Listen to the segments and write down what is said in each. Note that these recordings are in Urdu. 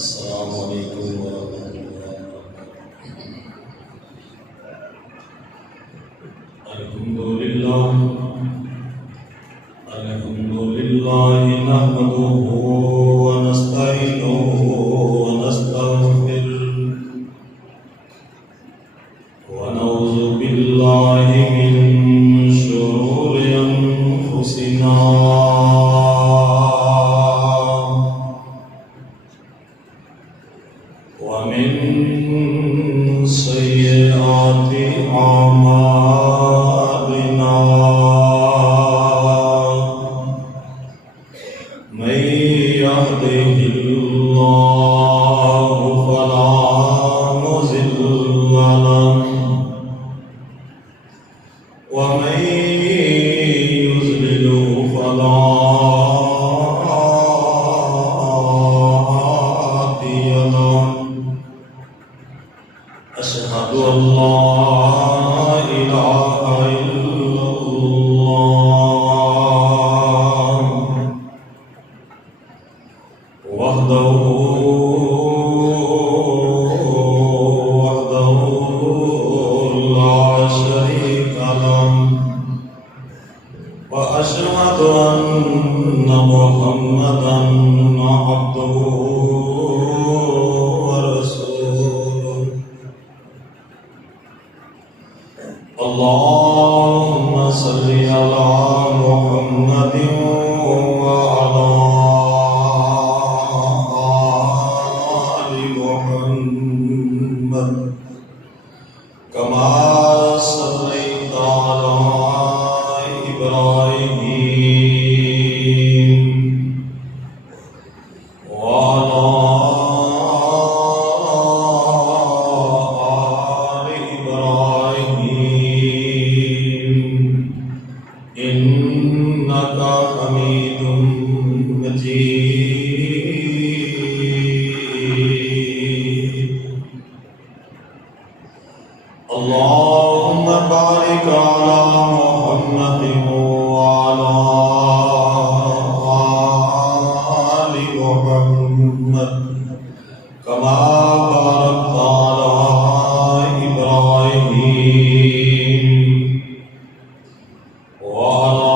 السلام علیکم ورحمۃ اللہ۔ الحمد للہ نحمده ونستعینه ونستغفره ونعوذ باللہ من شرور انفسنا ومن سیئات اعمالنا من يهده الله فلا مضل له ومن يضلل فلا هادي له أشهد أن لا إله إلا الله وحده لا شريك له وأشهد أن محمدا عبده ورسوله اللهم صل على محمد وعلى آل محمد كما صليت على إبراهيم وعلى آل إبراهيم إنك حميد مجيد اللهم بارك على محمد وعلى آل محمد كما باركت على إبراهيم وعلى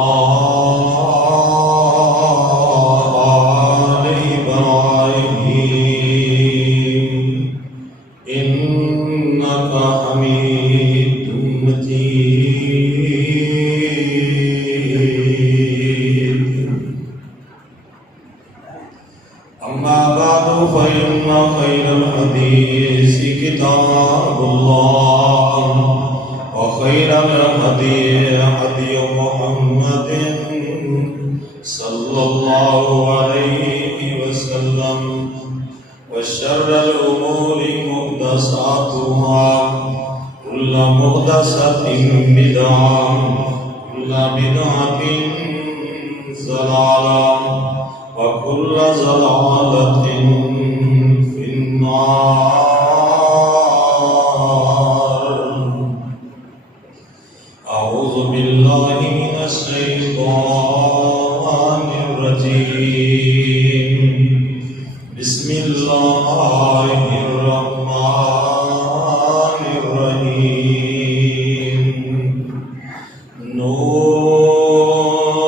آل إبراهيم إنك حميد مجيد أما بعد فإن خير الحديث كتاب الله وخير الهدي هدي محمد صلى الله عليه وسلم وشر الأمور محدثاتها كل محدثة بدعة كل بدعة ضلالة وكل ضلالة في النار أعوذ بالله من الشيطان الرجيم بسم الله الرحمن الرحيم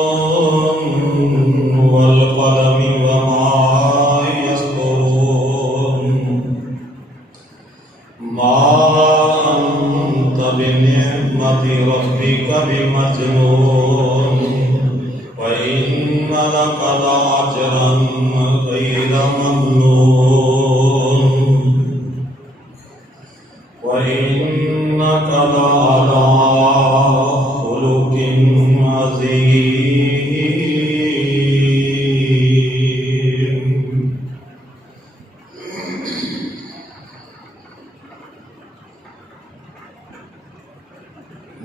نون والقلم وما يسطرون ما أنت بنعمة ربك بمجنون وإن لك لأجرا غير ممنون وإنك لعلى خلق عظيم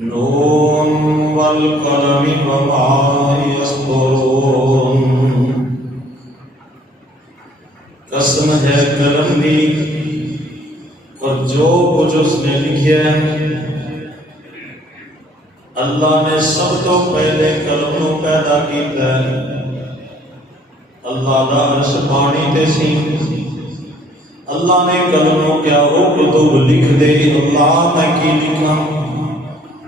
نون والقلم وما يسطرون قسم ہے قلم بھی اور جو کچھ اس نے لکھا ہے اللہ نے سب تو پہلے قلم کو پیدا کیتا ہے اللہ دا عرش پانی تے سی اللہ نے قلم کیا اکتب لکھ دے، اللہ میں کی لکھا؟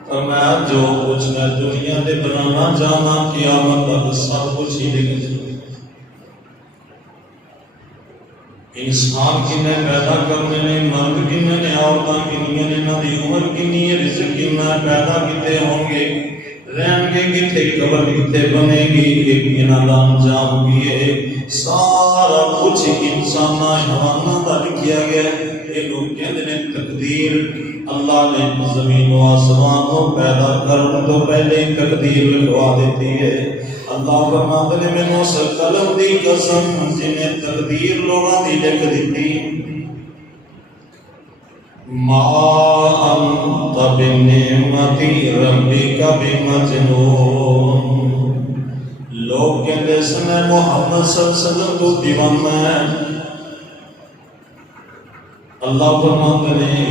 فرمایا جو کچھ میں دنیا دے بنانا چاہنا قیامت تک سب کچھ ہی لکھ دے۔ انسان کنے پیدا کرنے نے، مرد کنے نے، عورتیں کنیاں نے، انہاں دی عمر کنی ہے، رزق کنا، پیدا کتے ہوں گے، رہن گے کتے، قبر کتے بنے گی، ایک انہاں دا انجام بھی ہے۔ سارا کچھ انساناں حیواناں دا لکھیا گیا ہے۔ یہ لوگ کہتے ہیں تقدیر، اللہ نے زمین و آسمان کو پیدا کرنے تو پہلے تقدیر لکھوا دیتی ہے۔ اللہ فرماتے ہیں میں اس قلم دی قسم جنہیں تقدیر لوگاں دی لکھ دیتی، ما انت بنعمت ربک بمجنون۔ لوگ کہتے سنے محمد صلی اللہ علیہ وسلم تو دیوانہ ہے۔ اللہ فرماتے ہیں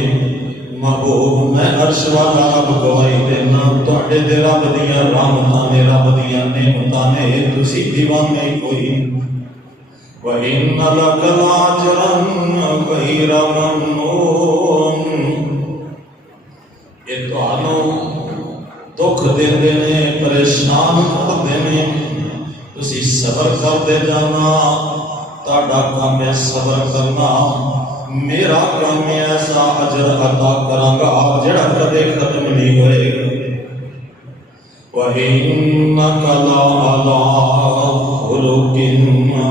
محبوب میں عرش والا اب گواہی دینا تواڈے تے رب دیاں رحمتاں نے، رب دیاں نعمتاں نے، تسی دیوانے کوئی۔ وَإِنَّ لَكَ لَأَجْرًا غَيْرَ مَمْنُونٍ۔ یہ تانوں دکھ دیندے نے، پریشان کردے نے، تسی صبر کردے جانا، تہاڈا کام ہے صبر کرنا، میرا کام ایسا اجر عطا کراں گا جڑا کدے ختم نہیں ہوئے گا۔ وَإِنَّكَ لَعَلَىٰ خُلُقٍ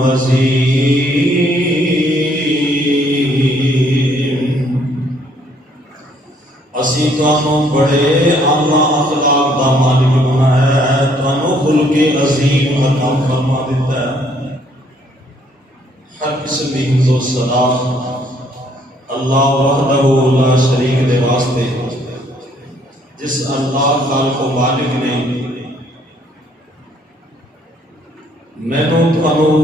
عَظِيمٍ۔ اسی تانوں بڑے اعلیٰ اخلاق دا مالک بنایا ہے، تانوں خلق عظیم عطا فرما دیتا ہے۔ ہر قسم کی حمد و ثنا اللہ وحدہ لا شریک دے واسطے، جس اللہ خالق و مالک نے مینوں تانوں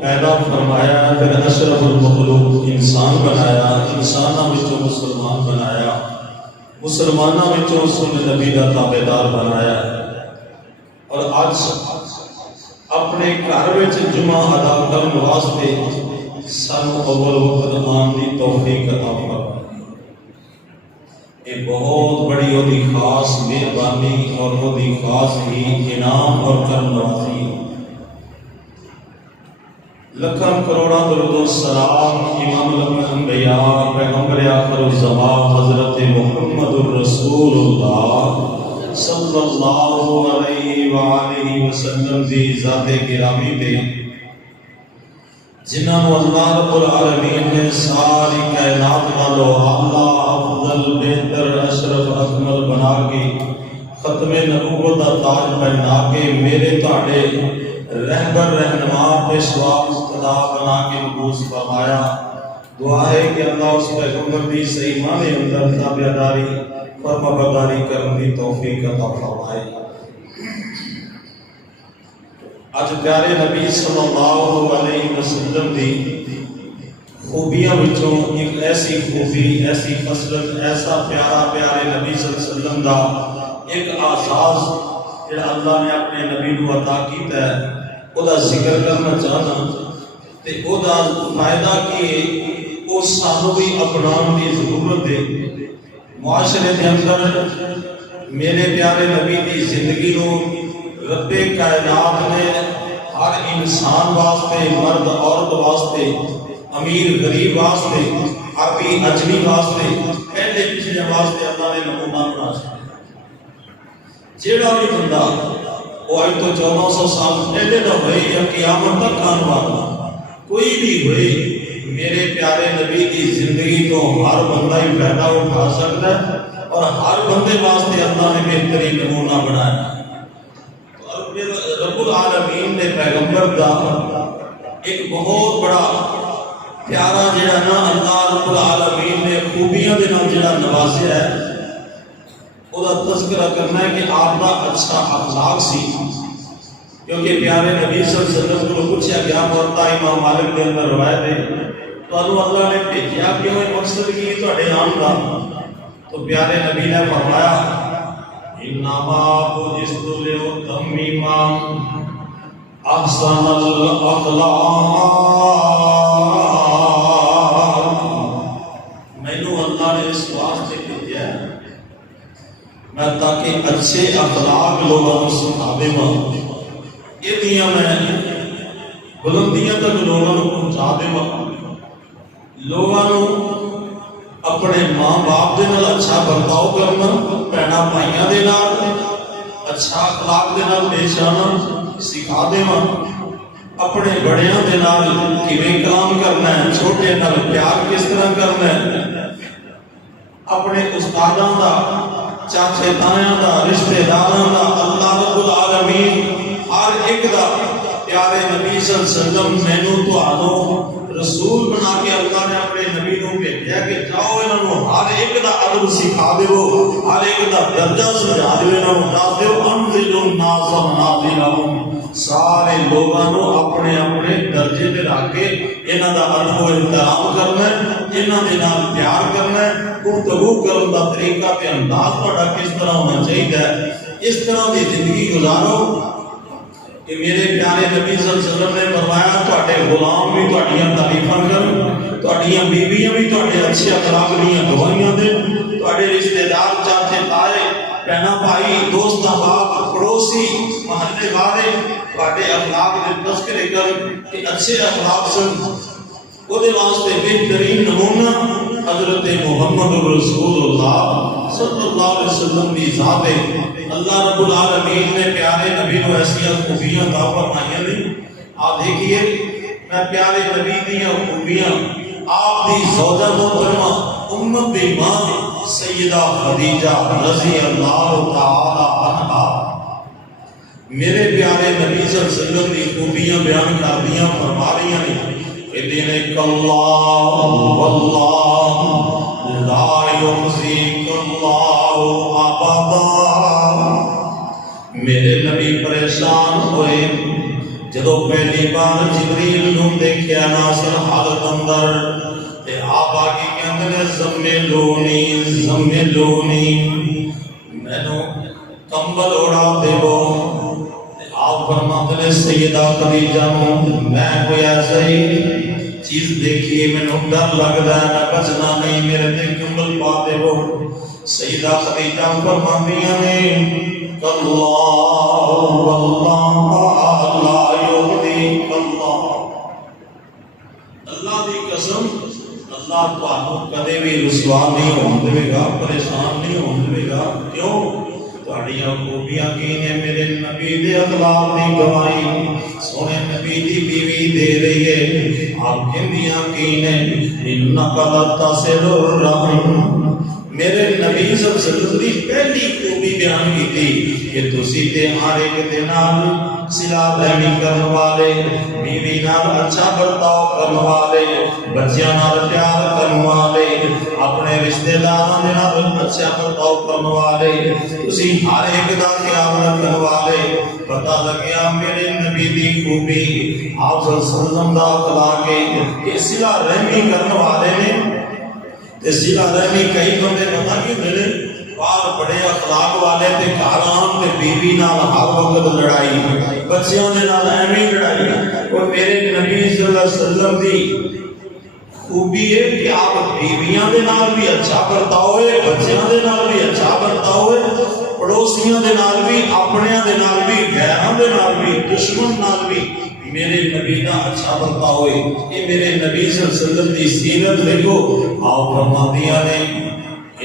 پیدا فرمایا، پھر اشرف المخلوق انسان بنایا، انساناں وچوں مسلمان بنایا، مسلماناں وچوں سنت نبی دا تابعدار بنایا، اور اج اپنے گھر وچ جمعہ ادا کرن واسطے سانو اول وقت آن دی توفیق عطا فرمائی۔ یہ بہت بڑی وہ خاص مہربانی اور وہ خاص ہی انعام اور کرم نوازی۔ لکھن کروڑا درود و سلام امام الانبیاء پیغمبر آخر الزمان حضرت محمد الرسول اللہ صلی اللہ علیہ وآلہ وسلم دی ذات گرامی پہ، جنہوں اللہ رب العالمین نے ساری کائنات والو اعلیٰ افضل بہتر اشرف اکمل بنا کے ختم نبوت کا تاج پہنا کے میرے تاڑے رہبر رہنما پیشوا مقتدا بنا کے مبعوث فرمایا۔ دعا ہے کہ اللہ اس پیغمبر دی صحیح معنی اندر تابعداری فرما برداری کرنے کی توفیق عطا فرمائے۔ آج پیارے نبی صلی اللہ علیہ وسلم دی خوبیاں وچوں ایک ایسی خوبی، ایسی خصلت، ایسا پیارا پیارے نبی صلی اللہ علیہ وسلم دا ایک اعزاز جڑا اللہ نے اپنے نبی کو عطا کیتا ہے، او دا ذکر کرنا چاہنا تے او دا فائدہ کہ او سانو بھی اپنان دی ضرورت ہے۔ معاشرے دے اندر میرے پیارے نبی دی زندگی نو رب کائنات نے ہر انسان واسطے، مرد عورت واسطے، امیر غریب واسطے، عربی اجمی واسطے، پہلے پچھلے واسطے اللہ نے نمونہ بنا چھوڑا۔ جیڑا بھی بندہ وہ اج تو 1400 سال پہلے دا ہوئے یا قیامت تک آنے والا کوئی بھی ہوئے، میرے پیارے نبی کی زندگی تو ہر بندہ ہی فائدہ اٹھا سکتا ہے، اور ہر بندے واسطے اللہ نے بہترین نمونہ بنایا۔ رب العالمین نے پیغمبر دا ایک بہت بڑا پیارا جڑا نا اللہ رب العالمین نے خوبیاں دے نال جڑا نوازیا ہے، او دا تذکرہ کرنا ہے کہ آپ دا اچھا اخلاق سی، کیونکہ پیارے نبی صلی اللہ علیہ وسلم کو پوچھا گیا، موطا امام مالک دے اندر روایت ہے، تو اللہ نے بھیجا کیوں، مقصد کی تواڈے آن دا؟ تو پیارے نبی نے فرمایا انما بعثت لأتمم احسن الاخلاق میں تاکہ اچھے اخلاق لوگوں کو سکھا دوں، یہ میں بلندیاں تک لوگوں کو پہنچا دوں، لوگوں اپنے ماں باپ دے نال اچھا برتاؤ کرنا، بھیناں بھائیاں دے نال اچھا اخلاق دے نال پیش آنا سکھا دوں، اپنے بڑیاں دے نال کیویں کلام کرنا ہے، چھوٹے نال پیار کس طرح کرنا ہے، اپنے استاداں دا، چاچے تایاں دا، رشتہ داراں دا، اللہ رب العالمین ہر ایک دا پیارے نبی صلی اللہ علیہ وسلم مینوں تہانوں رسول بنا کے اللہ نے اپنے نبی کو بھیجا کہ جاؤ انہوں ہر ایک دا ادب سکھا دیو، ہر ایک دا درجہ سمجھا دیو، انہوں دس دیو انزل الناس منازلہم، سارے لوگوں اپنے اپنے درجے پہ رکھ کے انہاں دا ادب و احترام کرنا ہے، انہاں دے نال پیار کرنا ہے، گفتگو کرن دا طریقہ تے انداز تہاڈا کس طرح ہونا چاہیے، اس طرح دی زندگی گزارو کہ میرے پیارے نبی صلی اللہ علیہ وسلم نے فرمایا تواڈے غلام بھی تہاڈیاں تعریفاں کرن، تہاڈیاں بیویاں بھی تہاڈے اچھے اخلاق دیاں گواہیاں دین، تہاڈے رشتہ دار، چاچے تائے، بہناں بھائی، دوست احباب، پڑوسی، محلے والے تہاڈے اخلاق دے تذکرے کرن کہ اچھے اخلاق سن، وہ واسطے بہترین نمونہ حضرت محمد رسول اللہ صلی اللہ علیہ وسلم کی ذات ہے۔ اللہ رب العالمین نے پیارے نبی کو ایسی خوبیاں عطا فرمائیاں نے، آپ دیکھیے میں پیارے نبی دی خوبیاں آپ دی زوجہ محترمہ امت دی ماں سیدہ خدیجہ رضی اللہ تعالی عنہا میرے پیارے نبی صلی اللہ علیہ وسلم کی خوبیاں بیان کر دیاں فرما رہی ہیں کہ اللہ واللہ لا یخزیک اللہ ابدا۔ میرے نبی پریشان ہوئے جدو پہلی بار جبریل نو دیکھیا ناصر حالت اندر تے آپ آگے کہندے زملونی زملونی، مینوں کمبل اڑا دیو، آپ فرماتے ہیں سیدہ خدیجہ میں کوئی ایسی چیز دیکھیے میں ڈر لگتا ہے میں بچنا نہیں، میرے تے کمبل پا دے وہ۔ سیدہ خدیجہ فرماندیاں نے اللہ واللہ لا یغنیک اللہ، اللہ دی قسم اللہ تانوں کدے بھی رسوا نہیں ہون دے گا، پریشان نہیں ہون دے گا۔ کیوں؟ تہاڈیاں خوبیاں کی نے میرے نبی دے اخلاق دی گواہی سونے نبی دی بیوی دے رہی ہے، آپ کہندیاں کی نے انک لتصل الرحم، میرے نبی صلی اللہ علیہ وسلم دی پہلی خوبی بیان کی تھی کہ تسی تے ہر ایک دے نال صلہ رحمی کرنے والے، بیوی نال اچھا برتاؤ کرنے والے، بچیاں نال پیار کرنے والے، اپنے رشتہ داراں دے نال اچھا برتاؤ کرنے والے، تسی ہر ایک دا خیال رکھنے والے۔ پتہ لگیا میرے نبی دی خوبی آپ صلی اللہ علیہ وسلم دا اخلاق ہے کہ صلہ رحمی کرنے والے نے، تے صلہ رحمی کئی بندے پتہ کی ملے باہر بڑے اخلاق والے تے کاران تے بیوی نال ہر وقت لڑائی، بچیاں دے نال ایویں لڑائی۔ اور میرے نبی صلی اللہ علیہ وسلم دی خوبی ہے کہ آپ بیویاں دے نال بھی اچھا برتاؤ ہے، بچیاں دے نال بھی اچھا برتاؤ ہے، پڑوسیاں دے نال بھی، اپنیاں دے نال بھی، غیراں دے نال بھی، دشمن نال بھی میرے نبی کا اچھا برتاؤ ہے۔ یہ میرے نبی صلی اللہ علیہ وسلم کی سیرت دیکھو، آپ فرماندیاں نے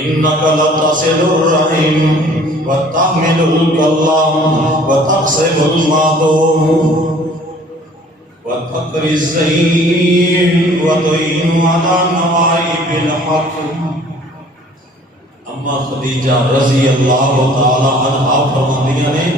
انک لتصل الرحم وتحمل الکلام وتقسم المعدوم وتقری الضعیف وتعین علی نوائب الحق۔ اما خدیجہ رضی اللہ تعالی عنہا فرماندیاں نے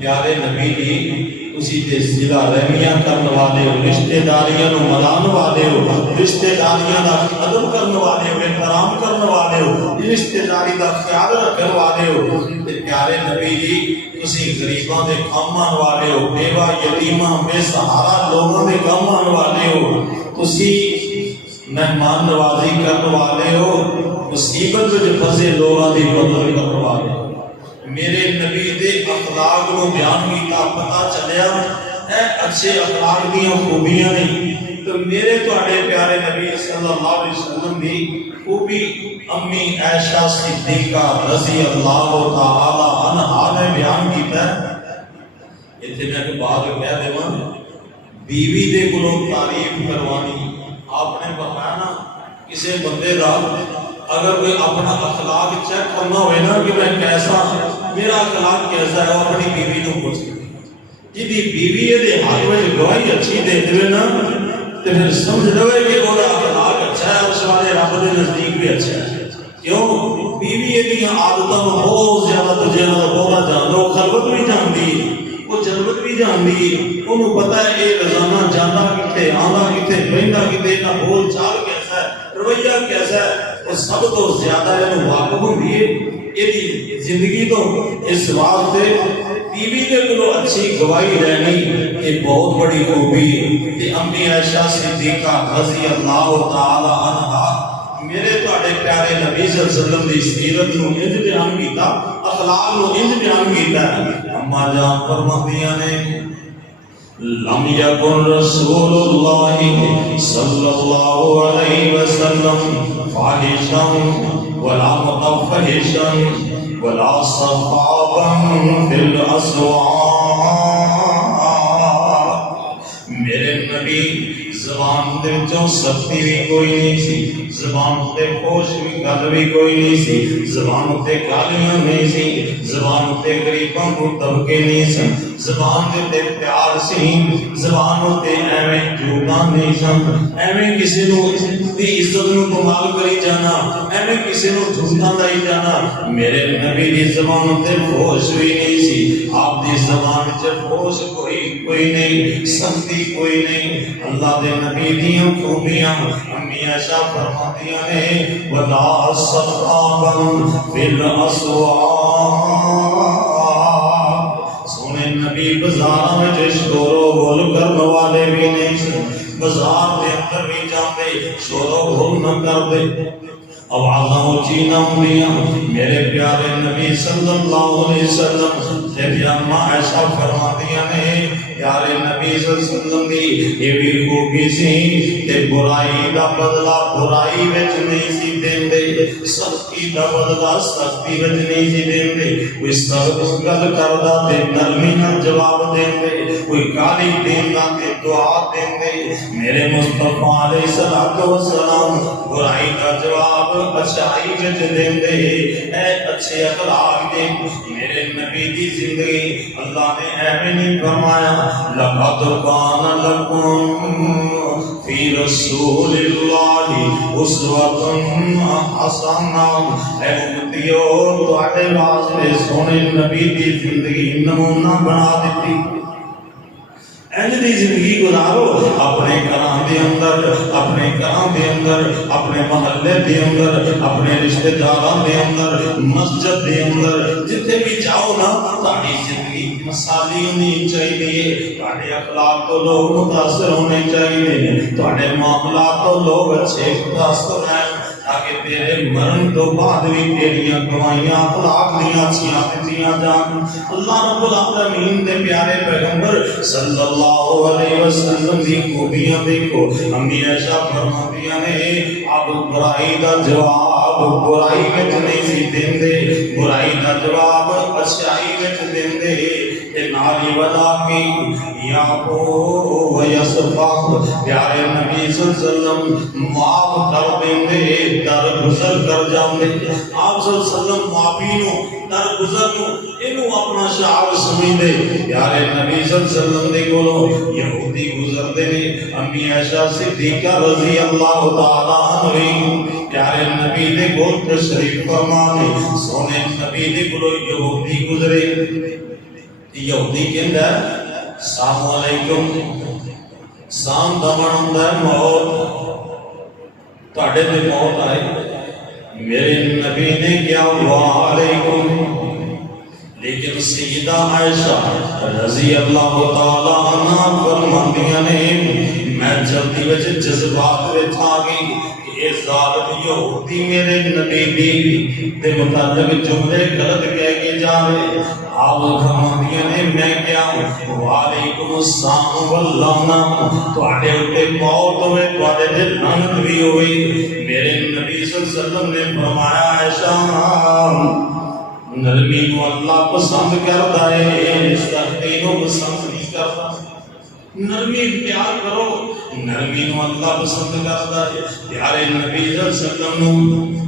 پیارے نبی کی اسی تے صلہ رحمیاں کرنے والے ہو، رشتہ داریاں نو منانے والے ہو، رشتہ داریاں دا ادب کرنے والے ہو، احترام کرنے والے ہو، رشتہ داری دا خیال رکھنے والے ہو، تے پیارے نبی جی تسی غریباں دے کام آن والے ہو، بیوہ یتیماں بے سہارا لوگوں دے کام آن والے ہو، تسی مہمان نوازی کرنے والے ہو، مصیبت وچ پھسے لوگاں دی مدد کرنے والے ہو۔ میرے نبی دے اخلاق کو بیان کیتا، پتہ چلیا ہے اچھے اخلاق دیاں خوبیاں نہیں۔ تو میرے تواڈے پیارے نبی صلی اللہ علیہ وسلم دی خوبی امی عائشہ صدیقہ رضی اللہ تعالی عنہا نے بیان کیتا ہے۔ اتنے میں کہ بات کہہ دے بیوی دے کولوں تعریف کروانی آپ نے بتایا نا، کسی بندے دا اگر کوئی اپنا اخلاق چیک کرنا ہوئے نا کہ میں کیسا، میرا اخلاق کیسا ہے، وہ اپنی بیوی نو پوچھ جی بیوی دے حق میں گواہی اچھی دے دے نا تو پھر سمجھ لو کہ وہ اخلاق اچھا ہے، اس والے رب دے نزدیک بھی اچھا ہے۔ کیوں؟ بیوی دی عادتاں بہت زیادہ تجھے بہت جانو، خلوت بھی جاندی، وہ جلوت بھی جاندی، انہوں پتہ ہے یہ روزانہ جانا کتے آنا کتے بہنا کتے، نہ بول چال کیسا ہے، رویہ کیسا ہے، وہ سب تو زیادہ انہوں واقف ہوندی ہے یہ زندگی تو۔ اس واسطے بیوی کے کلو اچھی گواہی رہنی یہ بہت بڑی خوبی ہے۔ امی عائشہ صدیقہ رضی اللہ تعالی عنہا میرے تواڈے پیارے نبی صلی اللہ علیہ وسلم دی سیرت نو انج بیان کیتا، اخلاق نو انج بیان کیتا۔ اما جان فرماندیاں نے لم یکن رسول اللہ صلی اللہ علیہ وسلم فاحشا ولا متفحشا ولا صخابا فی الاسواق۔ میرے نبی زبان دے وچوں سختی بھی کوئی نہیں سی، زبان تے خوش بھی گل بھی کوئی نہیں سی، زبان تے گالیاں نہیں سی، زبان تے غریباں کو دبکے نہیں سن، زبان تے پیار سی، زبان تے ایویں جھوٹاں نہیں سن، ایویں کسی نو دی عزت نو کمال کری جانا، ایویں کسی نو جھوٹاں لائی جانا۔ میرے نبی دی زبان تے خوش بھی نہیں سی، آپ دی زبان وچ خوش کوئی نہیں، سختی کوئی نہیں۔ اللہ دے نبی دیاں خوبیاں امی عائشہ فرماندیاں نے ولا صخابا فی الاسواق۔ سونے نبی بازاراں وچ شور و غل کرن والے بھی نہیں سن، بازار دے اندر بھی جاندے شور و غل نہ کردے، آوازاں اونچی نہ ہوندیاں۔ میرے پیارے نبی صلی اللہ علیہ وسلم تے اما عائشہ فرماندیاں نے پیارے نبی صلی اللہ علیہ وسلم دی یہ بھی خوبی سی تے برائی دا بدلہ برائی وچ نہیں سی دیندے، سختی دا بدلہ سختی وچ نہیں سی دیندے، کوئی سخت گل کردا تے نرمی نال جواب دیندے، کوئی گالی دیندا تے دعا دیندے۔ میرے مصطفیٰ علیہ الصلوۃ والسلام برائی دا جواب اچھائی وچ دیندے، اے اچھے اخلاق دے۔ میرے نبی دی زندگی اللہ نے ایویں نہیں فرمایا لقد کان لکم فی رسول اللہ اسوۃ حسنہ۔ اے امتیو تواڈے واسطے سونے نبی دی زندگی نمونہ بنا دتی۔ اینج دی زندگی گزارو اپنے گھراں دے اندر، اپنے گھراں دے اندر، اپنے محلے دے اندر، اپنے رشتہ داراں دے اندر، مسجد دے اندر، جتھے بھی جاؤ نا تہاڈی زندگی مثالی ہونی چاہیے، تہاڈے اخلاق تو لوگ متاثر ہونے چاہیے، تہاڈے معاملات تو لوگ اچھے متاثر ہیں، تاکہ تیرے مرن تو بعد بھی تیریاں گواہیاں اخلاق دیاں اچھیاں دتیاں جان۔ اللہ رب العالمین دے پیارے پیغمبر صلی اللہ علیہ وسلم دی خوبیاں دیکھو۔ امی عائشہ فرماندیاں نے اب برائی دا جواب برائی وچ نہیں سی دیندے، برائی دا جواب اچھائی وچ دیندے، تے نالی ولا کی یعفو و یصفح۔ پیارے نبی صلی اللہ علیہ وسلم معاف کر دیندے، درگزر کر جاندے۔ آپ صلی اللہ علیہ وسلم معافی نو درگزر نو اینو اپنا شعار سمجھدے۔ پیارے نبی صلی اللہ علیہ وسلم دے کولوں یہودی گزردے نے، امی عائشہ صدیقہ رضی اللہ تعالی عنہ پیارے نبی دے کول تشریف فرما نے، سونے نبی دے کولوں یہودی گزرے۔ یہودی کہندا ہے السلام علیکم، سام دمن ہوندا ہے موت، تواڈے تے موت آئے۔ میرے نبی نے کیا وعلیکم، لیکن سیدہ عائشہ رضی اللہ تعالی عنہ فرماندیاں نے میں جلدی وچ جذبات وچ آ گئی کہ اے ظالم یہودی میرے نبی دی دے متعلق جملے غلط کہہ کے جا رہے آپ فرماندیاں نے میں کیا وعلیکم السلام واللعنہ تواڈے اوتے موت ہوئے تواڈے تے لعنت بھی ہوئی میرے نبی صلی اللہ علیہ وسلم نے فرمایا عائشہ نرمی کو اللہ پسند کرتا ہے سختی کو پسند نہیں کرتا نرمی اختیار کرو نرمی کو اللہ پسند کرتا ہے پیارے نبی صلی اللہ علیہ وسلم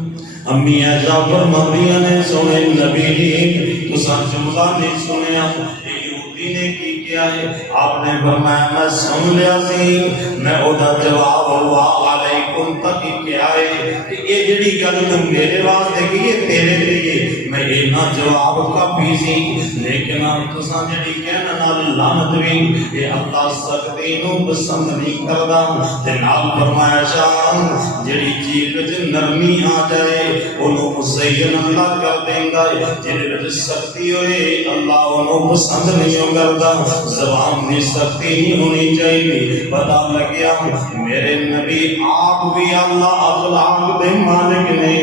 امی عائشہ فرماندیاں نے سنے نبی جی تساں جملہ نہیں سنیا یہودی نے کی کیا ہے آپ نے فرمایا میں سن لیا سی میں اودا جواب وعلیکم تک کیا ہے کہ یہ جڑی گل تم میرے واسطے کی ہے تیرے لیے میں اینا جواب کافی سی لیکن آپ تساں جڑی کہنا نال لعنت بھی یہ اللہ سختی نو پسند نہیں کردا تے نال فرمایا شان جڑی چیز وچ نرمی آ جائے اونوں مزین اللہ کر دیندا جڑے وچ سختی ہوئے اللہ اونوں پسند نہیں کردا زبان میں سختی نہیں ہونی چاہیے پتہ لگیا میرے نبی آپ بھی اللہ اخلاق دے مالک نے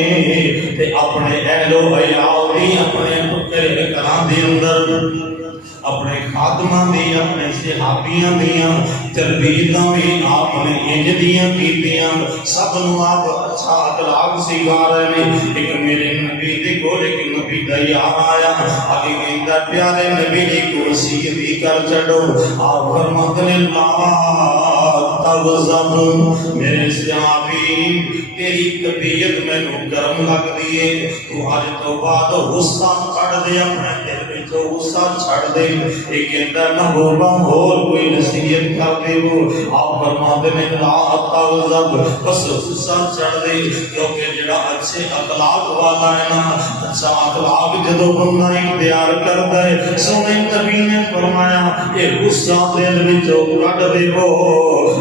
تے اپنے اہل و عیال دی اپنے پتر اکرام دے اندر اپنے خادماں دی اپنے صحابیاں دیاں تربیتاں بھی آپ نے انج دیاں کیتیاں سب نو آپ اچھا اخلاق سکھا رہے ہیں ایک میرے نبی دے کول ایک نبی دا یار آیا آگے کہندا پیارے نبی دی کو وصیت بھی کر چھڈو آپ فرماتے ہیں لا تغضب میرے صحابی تیری طبیعت میں گرم لگ دی ہے تو اج تو بعد غصہ چھڑ دے اپنے دل وچ غصہ چھڑ دے ایک کہندا محبوبہ اور کوئی نصیحت کر دے وہ آپ فرماتے ہیں لا تغضب بس غصہ چھڑ دے کیونکہ جڑا اچھے اخلاق والا ہے نا اچھا اخلاق جدوں بندہ اختیار کرتا ہے سونے نبی نے فرمایا یہ غصہ دل وچ کڈ دے وہ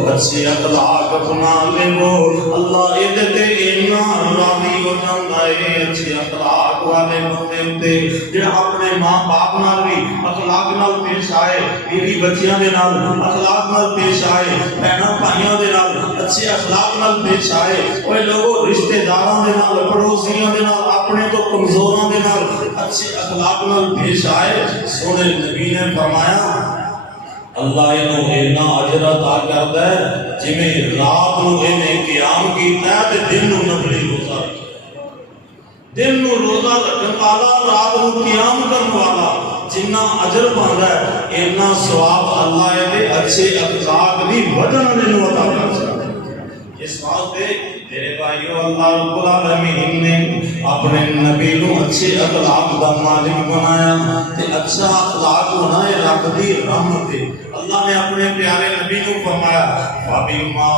اچھے اخلاق اپنا لے وہ اللہ ادھر تے اینا راضی ہو جاندا ہے اچھے اخلاق والے بندے تے جڑا اپنے ماں باپ نال بھی اخلاق نال پیش آئے بیوی بچیاں دے نال اخلاق نال پیش آئے بہناں بھائیاں دے نال اچھے اخلاق نال پیش آئے اوے لوگوں رشتہ داراں دے نال پڑوسیاں دے نال اپنے تو کمزوراں دے نال اچھے اخلاق نال پیش آئے سونے نبی نے فرمایا اللہ انہوں اینا اجر عطا کرتا ہے جویں رات نو انہیں قیام کیتا ہے تے دن نو نفلی روزہ رکھا دن نو روزہ رکھن والا رات نو قیام کرن والا جنہ اجر پاندا ہے اینا ثواب اللہ دے اچھے اخلاق دی وجہ نال انہوں عطا کر سکتا ہے اس واسطے میرے بھائیو اللہ رب العالمین نے اپنے نبی کو اچھے اخلاق دا مالک بنایا تے اچھا اخلاق ہونا ہے رب دی رحمت ہے اللہ نے اپنے پیارے نبی کو فرمایا فَبِمَا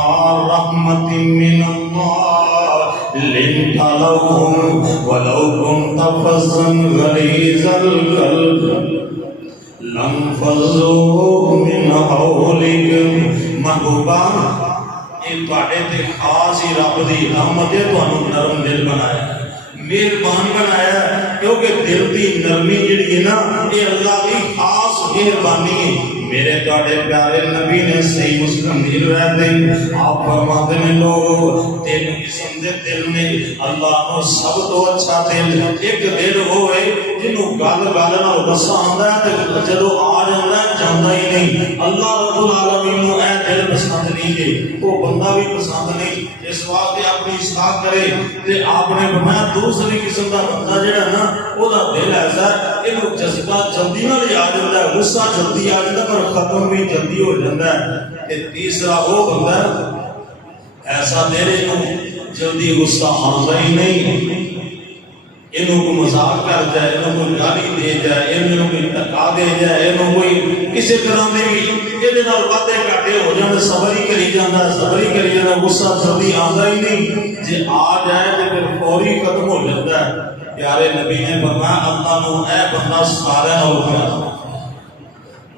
رَحْمَةٍ مِّنَ اللَّهِ لِنْتَ لَهُمْ وَلَوْ كُنْتَ فَظًّا غَلِيظَ الْقَلْبِ لَانفَضُّوا مِنْ حَوْلِكَ محبوبہ یہ تواڈے تے خاص ہی رب دی رحمت ہے تانوں نرم دل بنایا مہربان بنایا کیونکہ دل دی نرمی جڑی ہے نا یہ اللہ کی خاص مہربانی ہے میرے تواڈے پیارے نبی نے صحیح مسلم دی روایت ہے آپ فرماتے ہیں لوگوں تین قسم دے دل نے اللہ نو سب تو اچھا دل ایک دل ہوئے جنوں گل گل نال غصہ آندا ہے تے جدوں آ جاندا ہے جاندا ہی نہیں اللہ رب العالمین نو اے دل پسند نہیں ہے وہ بندہ بھی پسند نہیں اس واسطے اپنی اصلاح کرے تے آپ نے فرمایا دوسری قسم دا بندہ جڑا نا او دا دل ایسا ہے اینو جذبہ جلدی نال آ جاندا ہے غصہ جلدی آ جاندا پر ختم بھی جلدی ہو جاتا ہے تے تیسرا وہ بندہ ایسا دل اینو جلدی غصہ آندا ہی نہیں اینو کو مذاق کر جائے اینو کو گالی دے جائے اینو کو دھکا دے جائے اینو کوئی کسی طرح دے بھی ਇਹਦੇ ਨਾਲ ਵਾਧੇ ਘਾਟੇ ਹੋ ਜਾਂਦੇ ਸਬਰ ਹੀ ਕਰੀ ਜਾਂਦਾ ਗੁੱਸਾ ਜਲਦੀ ਆਉਂਦਾ ਹੀ ਨਹੀਂ ਜੇ ਆ ਜਾਏ ਤੇ ਫਿਰ ਫੌਰੀ ਖਤਮ ਹੋ ਜਾਂਦਾ ਹੈ ਪਿਆਰੇ ਨਬੀ ਨੇ ਫਰਮਾਇਆ ਅੱਲਾਹ ਨੂੰ ਇਹ ਬੰਦਾ ਸਾਰਿਆਂ ਨਾਲੋਂ ਪਿਆਰਾ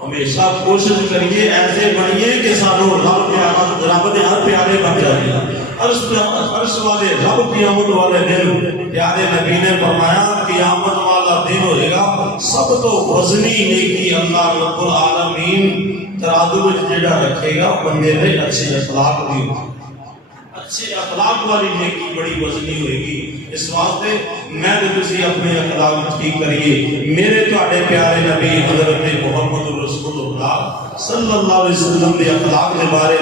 ہمیشہ کوشش کریے ایسے بنیے کہ سانو رب دے ہر پیارے بن جائے عرش والے رب قیامت والے دن پیارے نبی نے فرمایا قیامت والا دن ہوئے گا سب تو وزنی نیکی اللہ رب العالمین ترازو وچ جڑا رکھے گا بندے دے اچھے اخلاق دی اچھے اخلاق والی نیکی بڑی وزنی ہوئے گی. اس واسطے میں تو تسی اپنے اخلاق ٹھیک کریے. میرے تواڈے پیارے نبی حضرت محمد رسول اللہ صلی اللہ علیہ وسلم دے اخلاق دے بارے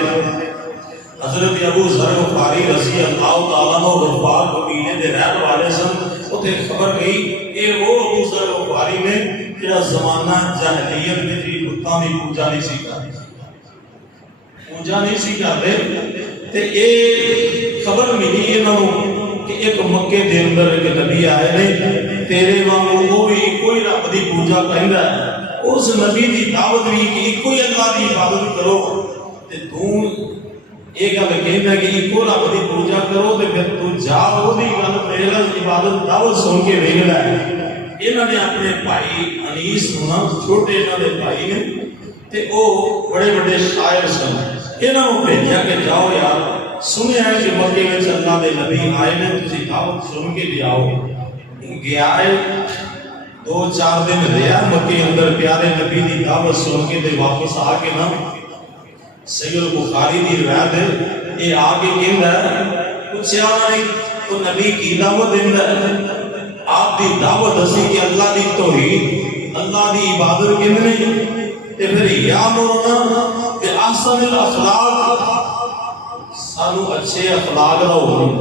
حضرت ابو ذر غفاری رضی اللہ تعالیٰ عنہ غفار قبیلے دے رہن والے سن. اوتھے خبر گئی اے وہ ابو ذر غفاری نے جڑا زمانہ جاہلیت میں بھی بتاں دی پوجا نہیں سی کرتے تے اے خبر ملی انہوں کہ ایک مکے دے اندر ایک نبی آئے نے تیرے وانگو وہ بھی کوئی رب دی پوجا کہندا ہے. اس نبی دی دعوت بھی کہ کوئی اللہ دی عبادت کرو تے تو ایک گل کہندا کہ ایکو رب دی پوجا کرو تے پھر تو جا او دی گل پہلا عبادت دعوت سن کے ویکھ لے. انہاں نے اپنے بھائی انیس ہونا چھوٹے انہاں دے بھائی نے تے او بڑے بڑے شاعر سن. انہاں نوں بھیجیا کہ جاؤ یار سنیا ہے کہ مکے وچ اللہ دے نبی آئے نے تسی دعوت سن کے بھی آؤ. گیا ہے 2-4 دن رہیا مکے اندر پیارے نبی دی دعوت سن کے تے واپس آ کے نا سید بخاری دی روایت ہے یہ آ کے کہندا ہے پوچھیا نہیں تو نبی کی دعوت دیندا ہے آپ دی دعوت اسی کہ اللہ دی توحید اللہ دی عبادت کیندے تے پھر یا مولانا کہ احسن الاخلاق سانو اچھے اخلاق دا حکم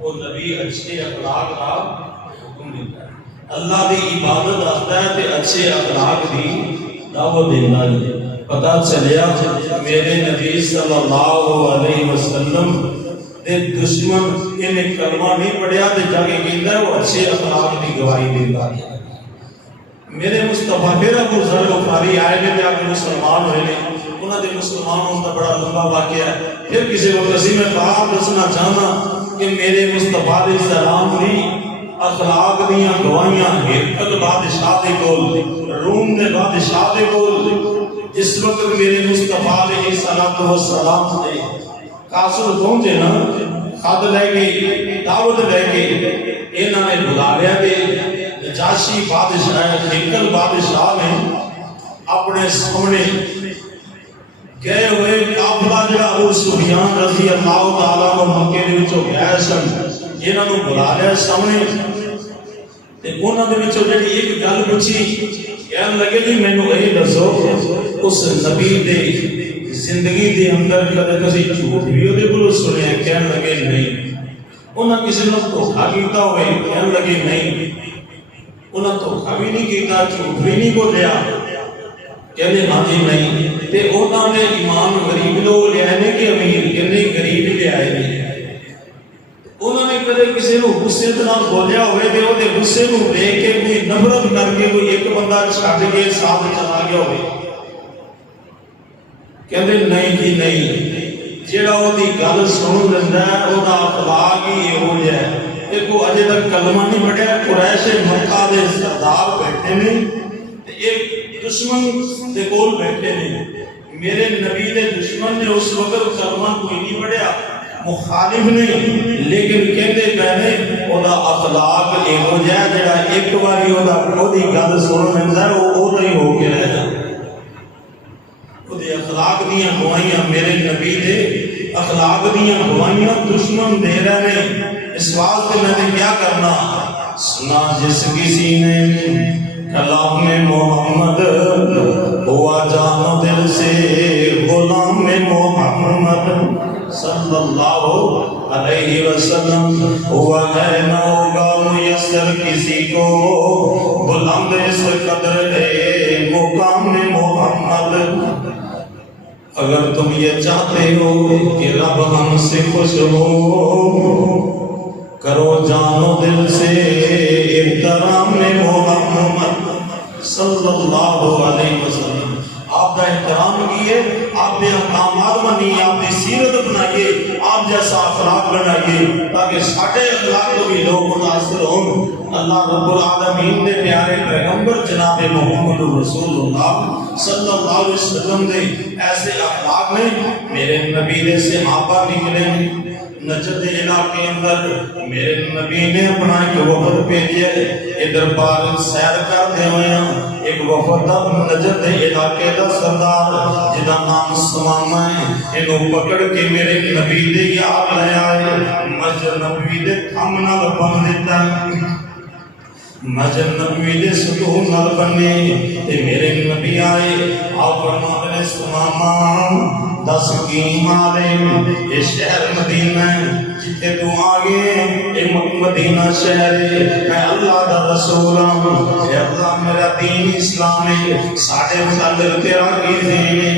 وہ نبی اچھے اخلاق دا حکم دیتا ہے. اللہ دی عبادت آتا ہے تے اچھے اخلاق دی دعوت دینا ہے. پتہ چلیا میرے نبی صلی اللہ علیہ وسلم دے دشمن انہیں کلمہ نہیں پڑھیا تے جا کے کہندا ہے وہ اچھے اخلاق دی گواہی دیتا ہے. میرے مصطفیٰ پھر ابو ذر غفاری آئے نے تے آپ مسلمان ہوئے نے. انہاں دے مسلمان ہونے کا بڑا لمبا واقعہ ہے. پھر کسی وقت اسی میں بات دسنا چاہنا کہ میرے مصطفیٰ علیہ السلام دی اخلاق دیاں گواہیاں ہرقل بادشاہ دے کول روم دے بادشاہ دے کول جس وقت میرے مصطفیٰ علیہ السلام سے قاصد پہنچے نا خط لے کے دعوت لے کے انہوں نے بلا لیا کہ نجاشی بادشاہ ہرقل بادشاہ نے اپنے سامنے گئے ہوئے قافلہ جڑا ابو سفیان رضی اللہ تعالیٰ کو مکے دے وچوں گئے سن انہاں نوں بلا لیا سامنے تے انہاں دے وچوں جڑی ایک گل پوچھی کہن لگے جی مینوں یہ دسو اس نبی دے زندگی دے اندر کدے کسی جھوٹ بھی اودے کولوں سنیا؟ کہن لگے نہیں. انہاں کسی نوں دھوکا کیتا ہوئے؟ کہن لگے نہیں. انہاں دھوکا بھی نہیں کیتا جھوٹ بھی نہیں بولیا؟ کہنے ہاں جی نہیں. تے انہاں نے ایمان غریب لوگ لے آئے نے کہ امیر؟ کہنے غریب لے آئے نے. انہوں نے کدے کسی نو غصے نال بولیا ہوئے تے اودے غصے نو دیکھ کے کوئی نفرت کر کے کوئی ایک بندہ چھڈ کے ساتھ چلا گیا ہوئے؟ کہندے نہیں جی نہیں. جیڑا اودی گل سن لیندا ہے اودا اخلاق ہی ایہو جہا ہے. دیکھو اجے تک کلمہ نہیں پڑھیا قریش مکہ دے سردار بیٹھے نے تے ایک دشمن دے کول بیٹھے نے. میرے نبی دے دشمن نے اس وقت کلمہ کوئی نہیں پڑھیا مخالف نہیں لیکن کہندے پہنے اودا اخلاق ایہو جہا جڑا ایک واری اودی گل سن لیندا ہے اودا ہی ہو کے رہ جاندا. اودے اخلاق دیاں گواہیاں میرے نبی دے اخلاق دیاں گواہیاں دشمن دے رہے ہیں. اس واسطے میں نے کیا کرنا سنا جس کسی نے کلام محمد ہوا جان دل سے غلام محمد صلی اللہ علیہ وسلم. ہوا ہے نہ ہوگا میسر کسی کو بلند اس قدر ہے مقام محمد. اگر تم یہ چاہتے ہو کہ رب ہم سے خوش ہو کرو جان و دل سے احترام محمد صلی اللہ علیہ وسلم. آپ کا احترام کیے، آپ نے احکامات منی، آپ نے سیرت بنائیے، آپ جیسا اخلاق بنائیے تاکہ ساڑھے اخلاق کو بھی لوگ متاثر ہوں. اللہ رب العالمین نے پیارے پیغمبر جناب محمد رسول اللہ صلی اللہ علیہ وسلم دے ایسے اخلاق نے میرے نبی دے صحابہ نکلے نجد علاقے اندر میرے نبی نے اپنا ایک وفد بھیجا ادھر بار سیر کرتے ہوئے ایک وفد نجد علاقے دا سردار جدا نام سمامہ ہے انہوں پکڑ کے میرے نبی دے یاد لے آئے مسجد نبی دے تھم نال بن دیتا مسجد نبی دے ستون نال بنے تے میرے نبی آئے آپ فرماتے سمامہ دس کی مالے یہ شہر مدینہ جتے تو آگے یہ مدینہ شہر میں اللہ دا رسول ہوں اے اللہ میرا دین اسلام ہے ساڑھے مطلب تیرا کی دین ہے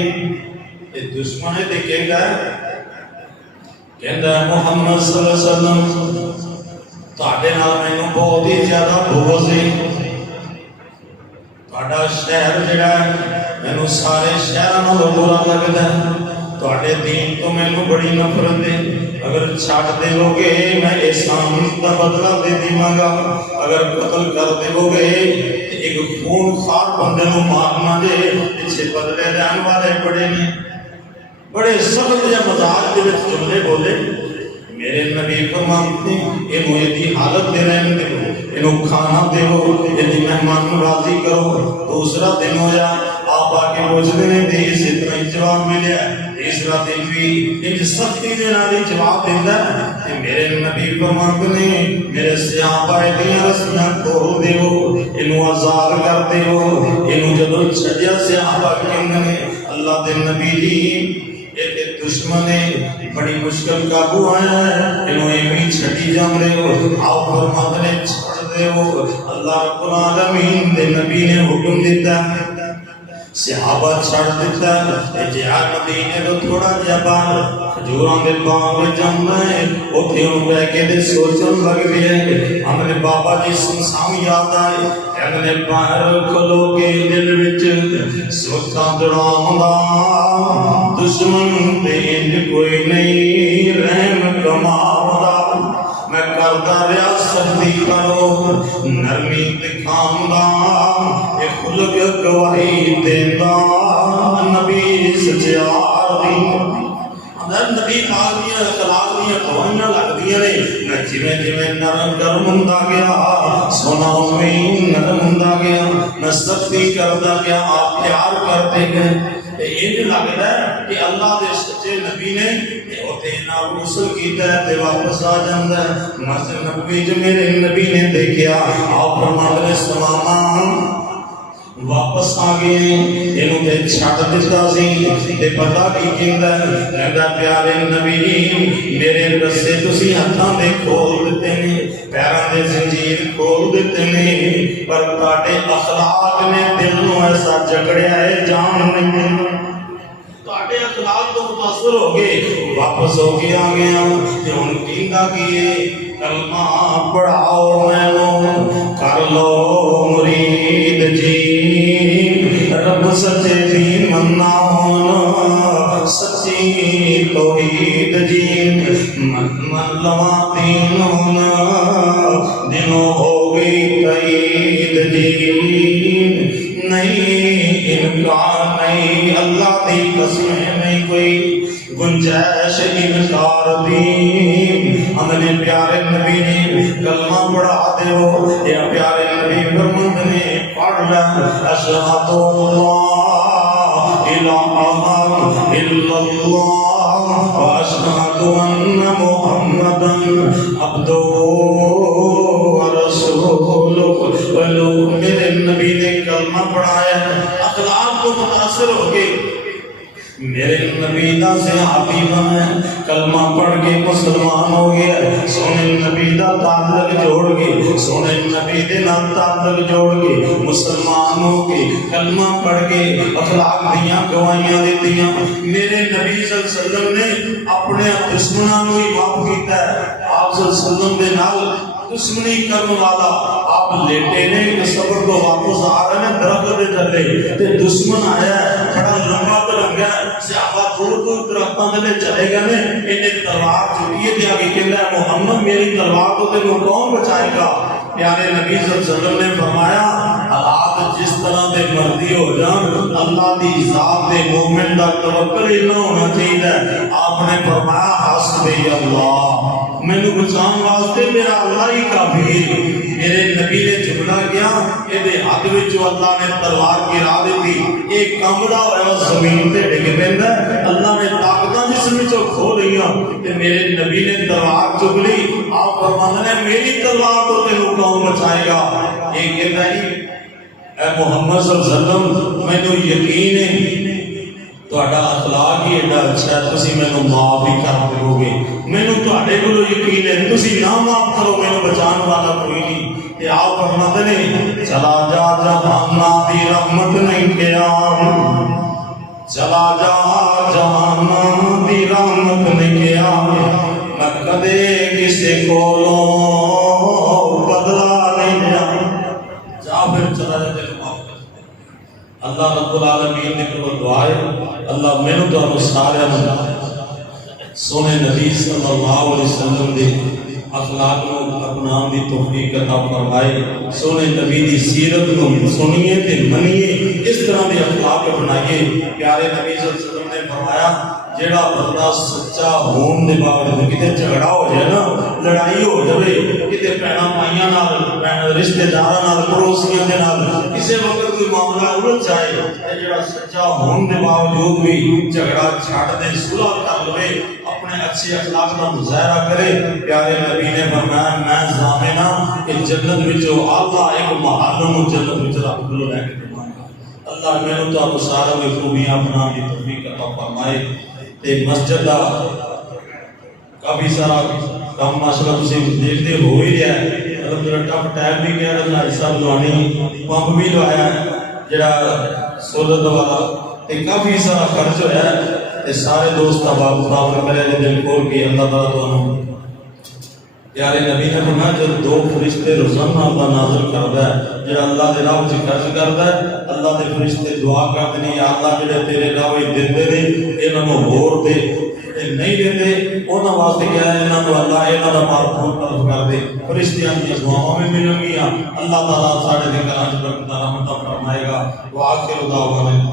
یہ دشمن ہے دیکھیں گا کہندہ ہے محمد صلی اللہ علیہ وسلم تاڑے نال میں نے بہت ہی زیادہ بغض ہے تاڑا شہر جڑا ہے میں نے سارے شہر نال برا لگتا ہے تواڈے دین تو مینوں بڑی نفرت ہے اگر چھڈ دیو گے میں احسان دا بدلہ دے دیواں گا اگر قتل کر دیو گے تے ایک خون خار بندے نوں مارنا جے پیچھے بدلے لین والے بڑے نے بڑے سخت یا مزاج دے وچ جملے بولے میرے نبی فرماتے انہوں یہ حالت دے رہنے دے انہوں کھانا دے یہ مہمان راضی کرو دوسرا دن ہو جا آپ آکے پوچھتے ہیں دے اس اتنا جواب ملیا تیسرا دن بھی ان سختی دے نالی جواب دیتا ہے میرے نبی فرماتے ہیں میرے صحابہ دیاں رسیاں کھول دے انہوں آزاد کر دے انہوں جدو چھڑیا صحابہ کہنے اللہ دے نبی جی ایک دشمن ہے بڑی مشکل قابو آیا ہے انہوں ایمی چھٹی جام رہے ہو آؤ فرماتے نے چھڑ دے ہو اللہ رب العالمین دے نبی نے حکم دیتا ہے صحابہ چھڑ دیتا ہے جہاد مدینے تو تھوڑا جبان کھجوراں دے باغ جم رہے وہ تھے ان بے کے دے سوچن لگ گئے ہمیں بابا جی سنسام یاد آئے اگلے باہر کھلو کے دل وچ سوچاں دڑاؤں دشمن تے انج کوئی نہیں رحم کماؤں میں کرتا رہا سختی کرو نرمی دکھاؤں اے خلق گواہی دیتا نبی سچیار دی نبی پاک دیا اخلاق دیا گواہیاں لگ دیا نے میں جویں نرم گرم ہوندا گیا سونا امید نرم ہوندا گیا میں سختی کردا گیا آپ پیار کرتے گئے یہ لگتا ہے کہ اللہ دے سچے نبی نے اوتے نال غسل کیتا ہے تے واپس آ جاندا ہے مسجد نبوی جو میرے نبی نے دیکھا آپ فرماتے ہیں سماما واپس آ گئے انہوں تے چھٹ دیتا سی تے پتہ کی کہندا پیارے نبی میرے رسے تسی ہتھاں دے کھول دتے نے پیراں دے زنجیر کھول دتے نے پر تواڈے اخلاق نے دل نوں ایسا جکڑیا ہے جان نہیں تواڈے اخلاق تو متاثر ہو گئے واپس ہو کے آ گیا تے ہن کیندا کیے کلمہ پڑھاؤ مینوں کر لو مرید جی رب سچے دین مننا ہونا سچی توحید جی من لوا دین ہونا دنوں ہو گئی قید جی نہیں انکار نہیں اللہ دی قسمیں نہیں کوئی گنجائش انکار دی ہم نے پیارے نبی نے کلمہ پڑھا دے ہو یا پیارے نبی فرمند نے پڑھ لیا اشہد اللہ الہ الا اللہ و اشہد ان محمدا عبدہ و رسولہ لوگ میرے نبی نے کلمہ پڑھایا اخلاق کو متاثر ہو گئے میرے نبی دا صحابی بنا کلمہ پڑھ کے مسلمان ہو گیا سونے نبی دا تعلق جوڑ کے سونے نبی دے نال تعلق جوڑ کے مسلمان ہو کے کلمہ پڑھ کے اخلاق دیاں گواہیاں دیتیاں میرے نبی صلی اللہ علیہ وسلم نے اپنے دشمناں نوں ہی معاف کیتا ہے آپ صلی اللہ علیہ وسلم دے نال دشمنی کرنے والا آپ لیٹے نے کہ صبر کو واپس آ رہے ہیں درخت دے تھلے تے دشمن آیا ہے بڑا لمبا ترنگا صحابہ دور دور درختاں دے چلے گئے نے انہیں تلوار چکی ہے تے آگے کہندا ہے محمد میری تلوار تو تینوں کون بچائے گا پیارے نبی صلی اللہ علیہ وسلم نے فرمایا حالات جس طرح دے مرضی ہو جان اللہ دی ذات دے مومن دا توکل اتنا ہونا چاہیے. آپ نے فرمایا حسبی اللہ, مینوں بچان واسطے میرا اللہ ہی کافی ہے. میرے نبی نے جملہ کیا یہ ہاتھ وچوں اللہ نے تلوار گرا دیتی, ایک کمڑا ہوا زمین تے ڈگ پیندا, اللہ نے طاقتاں جسم وچوں کھو لئیاں تے میرے نبی نے تلوار چک لی. آپ فرماندے نے میری تلوار تو تینوں کون بچائے گا. یہ کہتا ہے اے محمد صلی اللہ علیہ وسلم مینوں یقین ہے تہاڈا اخلاق ہی ایڈا اچھا ہے, تسی مینوں معاف ہی کر دو گے. مینوں تہاڈے کولوں یقین ہے تسی نہ معاف کرو مینوں بچان والا کوئی نہیں. تے آپ فرماتے نے چلا جا جہاں دی رحمت نہیں کیا, چلا جا جہاں دی رحمت نہیں کیا, میں کدے کسے کولوں بدلا نہیں لیا. جا پھر چلا جا تے معاف کر. اللہ رب العالمین نے کو دعا ہے اللہ مینوں تو سارے سونے نبی صلی اللہ علیہ وسلم دے اخلاق کو اپنان دی توفیق عطا فرمائے. سونے نبی دی سیرت کو سنیے تے منیے, اس طرح دے اخلاق اپنائیے. پیارے نبی صلی اللہ علیہ وسلم نے فرمایا جیڑا بندہ سچا ہون دے باوجود کتے جھگڑا ہو جائے نا, لڑائی ہو جائے کتے بہناں بھائیاں نال رشتے داراں نال پڑوسیاں دے نال کسے وقت کوئی معاملہ الجھ جائے تے جیڑا سچا ہون دے باوجود بھی جھگڑا چھڈ دے صلح کر لوے اپنے اچھے اخلاق کا مظاہرہ کرے. پیارے نبی نے فرمایا میں ضامن ہاں کہ جنت وچوں اللہ ایک محل نوں جنت وچ رکھ لو لے کے جاواں. اللہ مینوں تو سارے دی خوبیاں اپنا دی توفیق عطا فرمائے. تے مسجد دا کافی سارا کام ماشاءاللہ تسی دیکھتے ہو ہی رہا ہے. مطلب ٹپ ٹائپ بھی کہہ رہا ہے سب لوانی پمپ بھی لوایا ہے جڑا سولر والا تے کافی سارا خرچ ہویا ہے. تے سارے دوست احباب خدا کرے دل کھول کے اللہ تعالیٰ تانوں. پیارے نبی نے فرمایا جب دو فرشتے روزانہ اللہ نازل کردا ہے جڑا اللہ دے راہ وچ خرچ کردا ہے اللہ دے فرشتے دعا کردے نے یا اللہ جڑے تیرے راہ وچ دیندے نے انہاں نوں ہور دے, نہیں دیندے انہاں واسطے کیا ہے انہاں نوں اللہ انہاں دا مال طرف کر دے. فرشتیاں دی دعاواں میں ملن گیاں. اللہ تعالیٰ ساڈے دے گھراں وچ برکت رحمت فرمائے گا. وآخر دعوانا